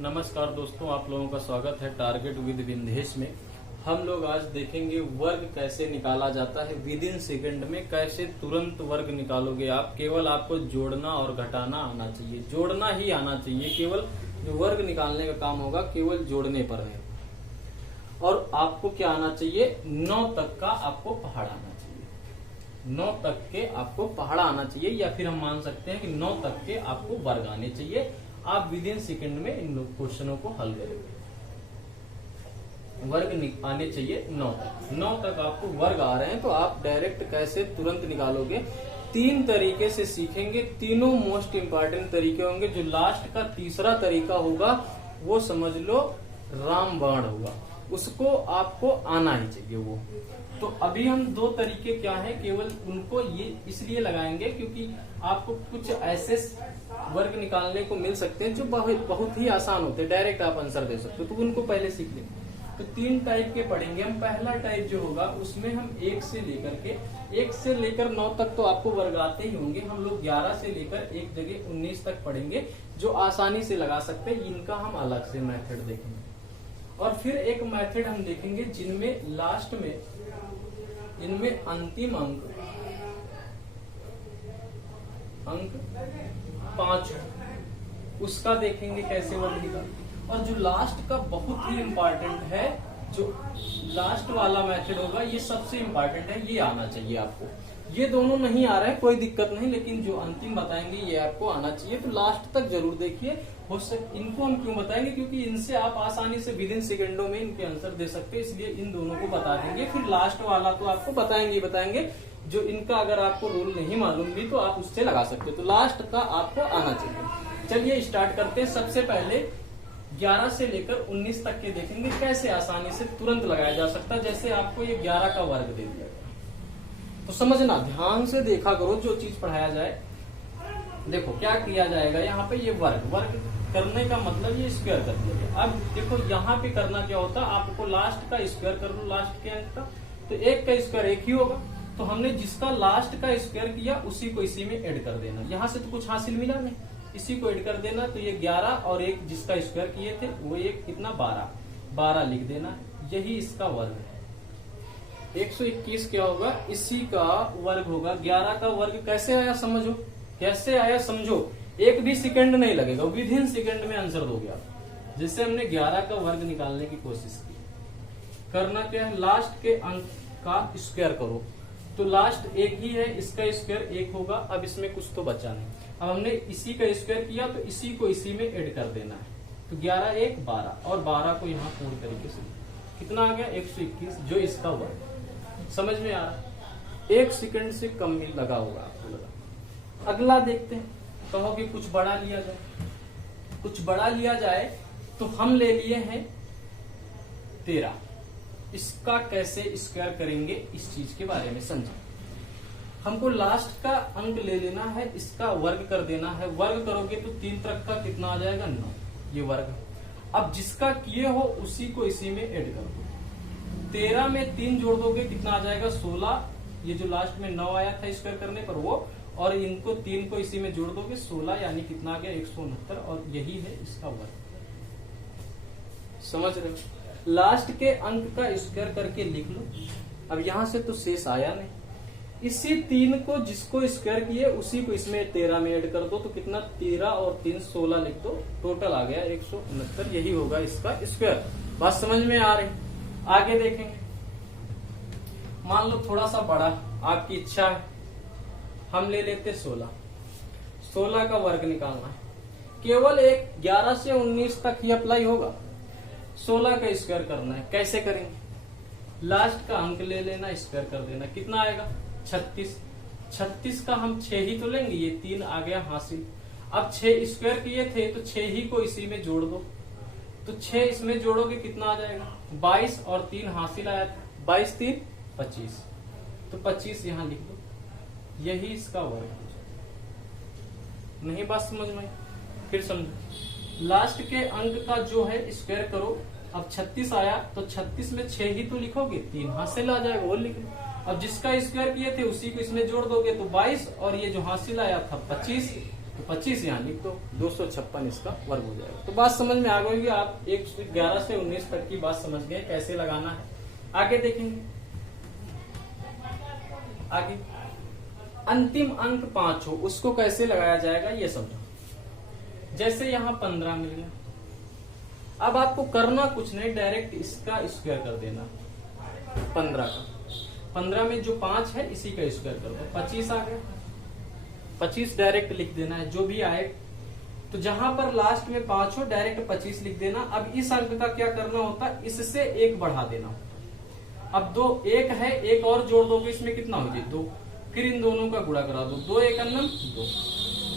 नमस्कार दोस्तों, आप लोगों का स्वागत है टारगेट विद विंदेश में। हम लोग आज देखेंगे वर्ग कैसे निकाला जाता है विद इन सेकंड में। कैसे तुरंत वर्ग निकालोगे आप। केवल आपको जोड़ना और घटाना आना चाहिए, जोड़ना ही आना चाहिए। केवल जो वर्ग निकालने का काम होगा केवल जोड़ने पर है। और आपको क्या आना चाहिए, 9 तक का आपको पहाड़ आना चाहिए। 9 तक के आपको पहाड़ आना चाहिए, या फिर हम मान सकते हैं कि 9 तक के आपको वर्ग आने चाहिए। आप विद इन सेकंड में इन क्वेश्चनों को हल करेंगे। वर्ग आने चाहिए 9 तक। 9 तक आपको वर्ग आ रहे हैं तो आप डायरेक्ट कैसे तुरंत निकालोगे, 3 तरीके से सीखेंगे। तीनों मोस्ट इंपॉर्टेंट तरीके होंगे। जो लास्ट का तीसरा तरीका होगा वो समझ लो रामबाण होगा, उसको आपको आना ही चाहिए वो। तो अभी हम 2 तरीके क्या है, केवल उनको ये इसलिए लगाएंगे क्योंकि आपको कुछ ऐसे वर्ग निकालने को मिल सकते हैं जो बहुत ही आसान होते हैं, डायरेक्ट आप आंसर दे सकते हो, तो उनको पहले सीख लेंगे। तो 3 टाइप के पढ़ेंगे हम। पहला टाइप जो होगा उसमें हम 1 से लेकर 9 तक तो आपको वर्ग आते ही होंगे। हम लोग 11 से लेकर एक जगह 19 तक पढ़ेंगे जो आसानी से लगा सकते हैं। इनका हम अलग से मेथड देखेंगे। और फिर एक मेथड हम देखेंगे जिनमें लास्ट में इनमें अंतिम अंक 5 उसका देखेंगे कैसे वर्ग निकालते। और जो लास्ट का बहुत ही इंपॉर्टेंट है, जो लास्ट वाला मेथड होगा ये सबसे इंपॉर्टेंट है, ये आना चाहिए आपको। ये दोनों नहीं आ रहे हैं कोई दिक्कत नहीं, लेकिन जो अंतिम बताएंगे ये आपको आना चाहिए। तो लास्ट तक जरूर देखिए। इनको हम क्यों बताएंगे, क्योंकि इनसे आप आसानी से विद इन सेकेंडों में इनके आंसर दे सकते हैं, इसलिए इन दोनों को बता देंगे। फिर लास्ट वाला तो आपको बताएंगे जो इनका अगर आपको रूल नहीं मालूम भी तो आप उससे लगा सकते हो। तो लास्ट का आपको आना चाहिए। चलिए स्टार्ट करते हैं। सबसे पहले 11 से लेकर 19 तक के देखेंगे कैसे आसानी से तुरंत लगाया जा सकता है। जैसे आपको ये 11 का वर्ग दे दिया गया तो समझना, ध्यान से देखा करो जो चीज पढ़ाया जाए। देखो क्या किया जाएगा, यहाँ पे ये वर्ग करने का मतलब ये स्क्वायर कर दिया गया। अब देखो यहाँ पे करना क्या होता है, आपको लास्ट का स्क्वायर कर लो, लास्ट के अंक का, तो 1 का स्क्वायर 1 ही होगा। तो हमने जिसका लास्ट का स्क्वायर किया उसी को इसी में ऐड कर देना। यहाँ से तो कुछ हासिल मिला नहीं, इसी को ऐड कर देना। तो ये 11 और 1 जिसका स्क्वायर किए थे वो एक कितना 12 लिख देना। यही इसका वर्ग है। 121 क्या होगा, इसी का वर्ग होगा। 11 का वर्ग कैसे आया समझो, कैसे आया समझो। एक भी सेकंड नहीं लगेगा, विद इन सेकंड में आंसर दोगे आप। जैसे हमने 11 का वर्ग निकालने की कोशिश की, करना क्या है, लास्ट के अंक का स्क्वायर करो। तो लास्ट 1 ही है, इसका स्क्वायर 1 होगा। अब इसमें कुछ तो बचा नहीं, अब हमने इसी का स्क्वायर किया तो इसी को इसी में ऐड कर देना है। तो 11 1 12 और 12 को यहाँ पूर्ण तरीके से कितना आ गया 121, जो इसका वर्ग। समझ में आ रहा, 1 सेकंड से कम ही लगा होगा आपको लगा। अगला देखते हैं। कहोगे कुछ बड़ा लिया जाए, कुछ बड़ा लिया जाए तो हम ले लिए हैं 13। इसका कैसे स्क्वायर करेंगे इस चीज के बारे में समझो। हमको लास्ट का अंक ले लेना है, इसका वर्ग कर देना है। वर्ग करोगे तो 3 तक का कितना आ जाएगा 9, ये वर्ग। अब जिसका किए हो उसी को इसी में ऐड कर दो। 13 में 3 जोड़ दोगे कितना आ जाएगा 16। ये जो लास्ट में 9 आया था स्क्वायर करने पर वो, और इनको 3 को इसी में जोड़ दोगे 16, यानी कितना आ गया 169। और यही है इसका वर्ग। समझ रहे हो, लास्ट के अंक का स्क्वायर करके लिख लो। अब यहां से तो शेष आया नहीं, इसी 3 को जिसको स्क्वायर किए उसी को इसमें 13 में ऐड कर दो। तो कितना 13 और 3 16 लिख दो, टोटल आ गया 169। यही होगा इसका स्क्वायर। बात समझ में आ रही। आगे देखेंगे। मान लो थोड़ा सा बड़ा आपकी इच्छा है, हम ले लेते 16 का वर्ग निकालना है। केवल एक 11 से 19 तक ही अप्लाई होगा। 16 का स्क्वायर करना है, कैसे करेंगे, लास्ट का अंक ले लेना, स्क्वायर कर देना, कितना आएगा 36। 36 का हम 6 ही तो लेंगे, ये 3 आ गया हासिल। अब 6 स्क्वायर किए थे तो 6 ही को इसी में जोड़ दो। तो 6 इसमें जोड़ोगे कितना आ जाएगा 22 और 3 हासिल आया था, 22 3 25। तो 25 यहाँ लिख दो, यही इसका वर्ग हो जाएगा। नहीं बात समझ में, फिर समझो। लास्ट के अंक का जो है स्क्वायर करो। अब 36 आया तो 36 में 6 ही तो लिखोगे, 3 हासिल आ जाएगा वो लिख लो। अब जिसका स्क्वायर किए थे उसी को इसमें जोड़ दोगे तो 22, और ये जो हासिल आया था 25, तो 25 यहाँ लिख दो, 256 इसका वर्ग हो जाएगा। तो बात समझ में आ गई, आप 11 से 19 तक की बात समझ गए कैसे लगाना है। आगे देखेंगे, आगे अंतिम अंक 5 हो उसको कैसे लगाया जाएगा ये समझो। जैसे यहाँ 15 मिल गया, अब आपको करना कुछ नहीं, डायरेक्ट इसका स्क्वायर कर देना 15 का। 15 में जो 5 है इसी का स्क्वायर कर दो, 25 आ गया। 25 डायरेक्ट लिख देना है जो भी आए, तो जहां पर लास्ट में 5 हो डायरेक्ट 25 लिख देना। अब इस अंक का क्या करना होता है, इससे 1 बढ़ा देना। अब 2 1 है, 1 और जोड़ दोगे इसमें कितना हो जाए 2, फिर इन दोनों का गुणा करा दो, 2 1 2,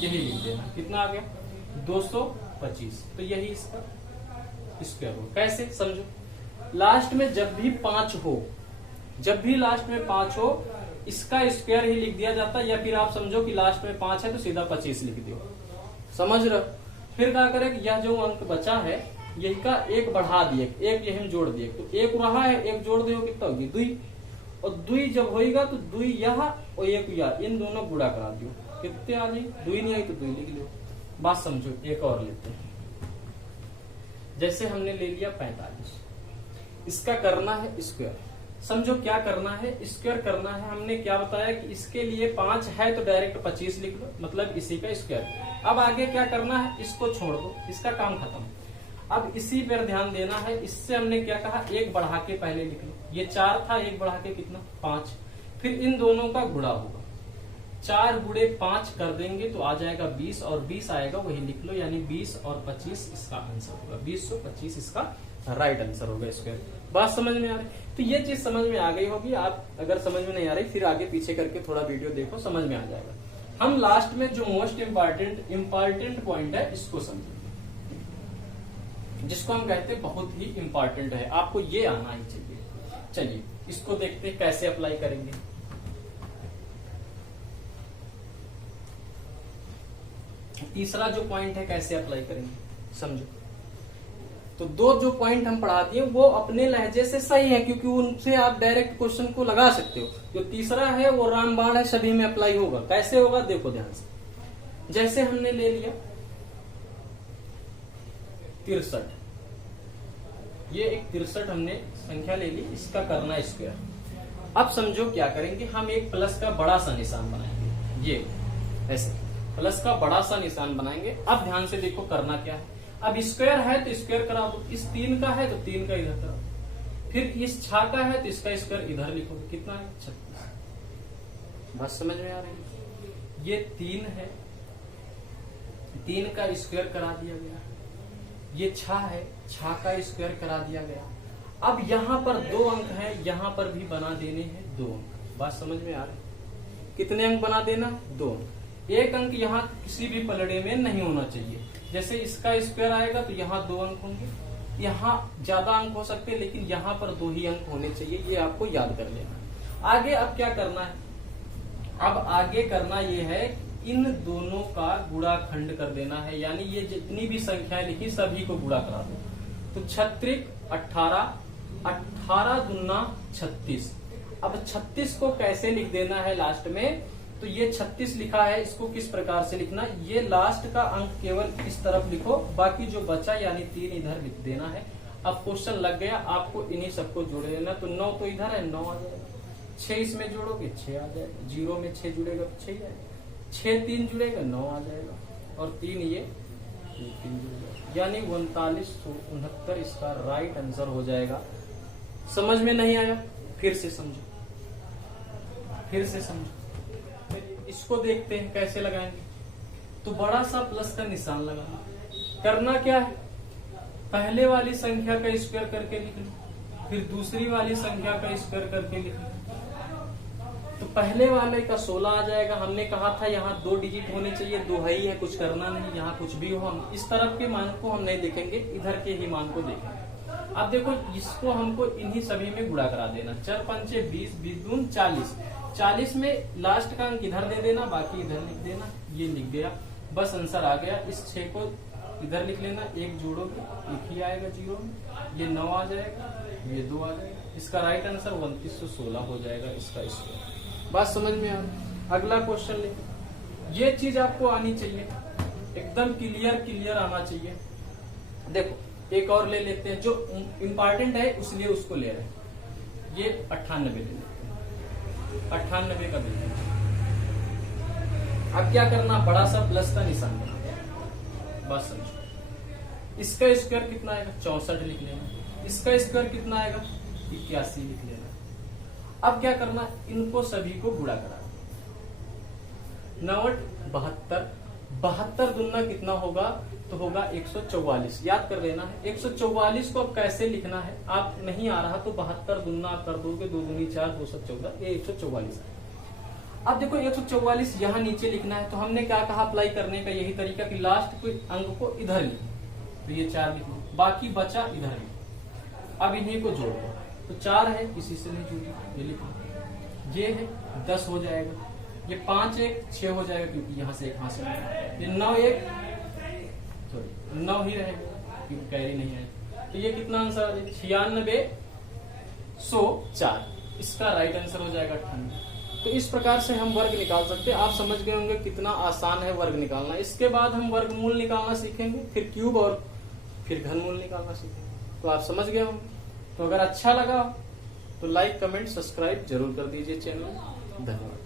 यही लिख देना। कितना आ गया 225। तो यही इसका स्क्वायर हो। कैसे समझो, लास्ट में जब भी 5 हो, जब भी लास्ट में 5 हो इसका स्क्वायर ही लिख दिया जाता है, या फिर आप समझो कि लास्ट में 5 है तो सीधा 25 लिख दो। समझ रहे हो। फिर क्या करें, यह जो अंक बचा है यही का 1 बढ़ा दिए, 1 यही जोड़ दिए, तो 1 रहा है 1 जोड़ दियो कितना होगी 2, और 2 जब होएगा तो 2 यह और 1 यह, इन दोनों गुणा करा दियो, कितने आ जाए 2 नहीं आई तो 2 लिख लो। बात समझो। एक और लेते हैं, जैसे हमने ले लिया 45, इसका करना है स्क्वायर। समझो क्या करना है, स्क्वायर करना है। हमने क्या बताया कि इसके लिए 5 है तो डायरेक्ट 25 लिख लो, मतलब इसी का स्क्वायर। अब आगे क्या करना है, इसको छोड़ दो, इसका काम खत्म। अब इसी पर ध्यान देना है। इससे हमने क्या कहा, 1 बढ़ा के पहले लिख लो, ये 4 था, 1 बढ़ा के कितना 5, फिर इन दोनों का गुणा होगा, 4 गुणे 5 कर देंगे तो आ जाएगा 20, और 20 आएगा वही लिख लो, यानी 20 और 25 इसका आंसर होगा। 2025 इसका राइट आंसर होगा स्क्वायर। बात समझ में आ रही, तो ये चीज समझ में आ गई होगी। आप अगर समझ में नहीं आ रही फिर आगे पीछे करके थोड़ा वीडियो देखो, समझ में आ जाएगा। हम लास्ट में जो मोस्ट इम्पोर्टेंट पॉइंट है इसको समझेंगे, जिसको हम कहते हैं बहुत ही इंपॉर्टेंट है, आपको ये आना ही चाहिए। चलिए इसको देखते हैं कैसे अप्लाई करेंगे। तीसरा जो पॉइंट है कैसे अप्लाई करेंगे समझो। तो 2 जो पॉइंट हम पढ़ा दिए वो अपने लहजे से सही है, क्योंकि उनसे आप डायरेक्ट क्वेश्चन को लगा सकते हो। जो तीसरा है वो रामबाण है, सभी में अप्लाई होगा। कैसे होगा देखो ध्यान से। जैसे हमने ले लिया 63, ये एक 63 हमने संख्या ले ली, इसका करना स्क्वायर। अब समझो क्या करेंगे, हम एक प्लस का बड़ा सा निशान बनाएंगे, ये ऐसे प्लस का बड़ा सा निशान बनाएंगे। अब ध्यान से देखो करना क्या है। अब स्क्वायर है तो स्क्वायर करा दो, इस 3 का है तो 3 का इधर करा दो, फिर इस 6 का है तो इसका स्क्वायर इधर लिखो, कितना है 36। बस समझ में आ रही है। ये 3 है, 3 का स्क्वायर करा दिया गया। ये 6 है, 6 का स्क्वायर करा दिया गया। अब यहाँ पर 2 अंक है, यहाँ पर भी बना देने हैं 2 अंक। बात समझ में आ रही, कितने अंक बना देना 2 अंक। एक अंक यहाँ किसी भी पलड़े में नहीं होना चाहिए। जैसे इसका स्क्वायर आएगा तो यहाँ 2 अंक होंगे, यहाँ ज्यादा अंक हो सकते हैं लेकिन यहाँ पर 2 ही अंक होने चाहिए, ये आपको याद कर लेना। आगे अब क्या करना है, अब आगे करना ये है इन दोनों का गुणाखंड कर देना है, यानी ये जितनी भी संख्याएं लिखी सभी को गुणा करा दो। तो 36 18, 18 दूना 36। अब 36 को कैसे लिख देना है लास्ट में, तो ये 36 लिखा है, इसको किस प्रकार से लिखना, ये लास्ट का अंक केवल इस तरफ लिखो, बाकी जो बचा यानी 3 इधर लिख देना है। अब क्वेश्चन लग गया, आपको इन्हीं सबको जोड़ लेना। तो 9 तो इधर है, 9 आ जाएगा। 6 इसमें जोड़ोगे 6 आ जाएगा, 0 में 6 जुड़ेगा तो 6 आएगा, 6 3 जुड़ेगा 9 आ जाएगा, और 3 ये 3 जुड़ेगा, यानी 3969 इसका राइट आंसर हो जाएगा। समझ में नहीं आया फिर से समझो, फिर से समझो। इसको देखते हैं कैसे लगाएंगे। तो बड़ा सा प्लस का निशान लगाना। करना क्या है, पहले वाली संख्या का स्क्वायर करके लिख लो, फिर दूसरी वाली संख्या का स्क्वायर करके लिख लो। तो पहले वाले का 16 आ जाएगा। हमने कहा था यहाँ 2 डिजिट होने चाहिए, 2 ही है, कुछ करना नहीं, यहाँ कुछ भी हो। हम इस तरफ के मान को हम नहीं देखेंगे, इधर के ही मान को देखेंगे। अब देखो इसको हमको इन्हीं सभी में गुणा करा देना। 4 पंचे 20, 20 दून 40, 40 में लास्ट का अंक इधर दे देना, बाकी इधर लिख देना। ये लिख गया, बस आंसर आ गया। इस 6 को इधर लिख लेना, 1 जोड़ोगे 1 ही आएगा 0 में, ये 9 आ जाएगा, ये 2 आ जाएगा। इसका राइट आंसर 2916 हो जाएगा इसका स्क्वायर। बात समझ में आ रही। अगला क्वेश्चन ले, ये चीज आपको आनी चाहिए। एकदम क्लियर आना चाहिए। देखो एक और ले लेते हैं जो इम्पोर्टेंट है, इसलिए उसको ले रहे हैं। ये 98 ले लेते हैं, 98 का बिल। अब क्या करना, बड़ा सा प्लस का निशान बनाना, बस समझो। इसका स्क्वायर कितना आएगा, 64 लिख लेना। इसका स्क्वायर कितना आएगा, 81 लिख लेना। अब क्या करना, इनको सभी को गुणा करा। 9 72, 72 दुना कितना होगा, तो होगा 144। याद कर लेना है 144 को अब कैसे लिखना है, आप नहीं आ रहा तो 72 दुना आप कर दोगे, 2 दूनी 4, 214, ये 144 है। अब देखो 144 यहाँ नीचे लिखना है, तो हमने क्या कहा अप्लाई करने का यही तरीका कि लास्ट कोई अंक को इधर लिखो, तो ये 4 लिखो, बाकी बचा इधर लिखो। अब इन्हीं को जोड़ दो, तो 4 है किसी से नहीं जुड़ी, ये लिखो। ये है 10 हो जाएगा, ये 5 1 6 हो जाएगा क्योंकि यहाँ से एक हाथ से, ये 9 1 सॉरी 9 ही रहेगा क्योंकि कैरी नहीं है। तो ये कितना आंसर आ जाएगा, 96 104। इसका राइट आंसर हो जाएगा 98। तो इस प्रकार से हम वर्ग निकाल सकते हैं। आप समझ गए होंगे कितना आसान है वर्ग निकालना। इसके बाद हम वर्गमूल निकालना सीखेंगे, फिर क्यूब और फिर घनमूल निकालना सीखेंगे। तो आप समझ गए होंगे। तो अगर अच्छा लगा तो लाइक कमेंट सब्सक्राइब जरूर कर दीजिए चैनल। धन्यवाद।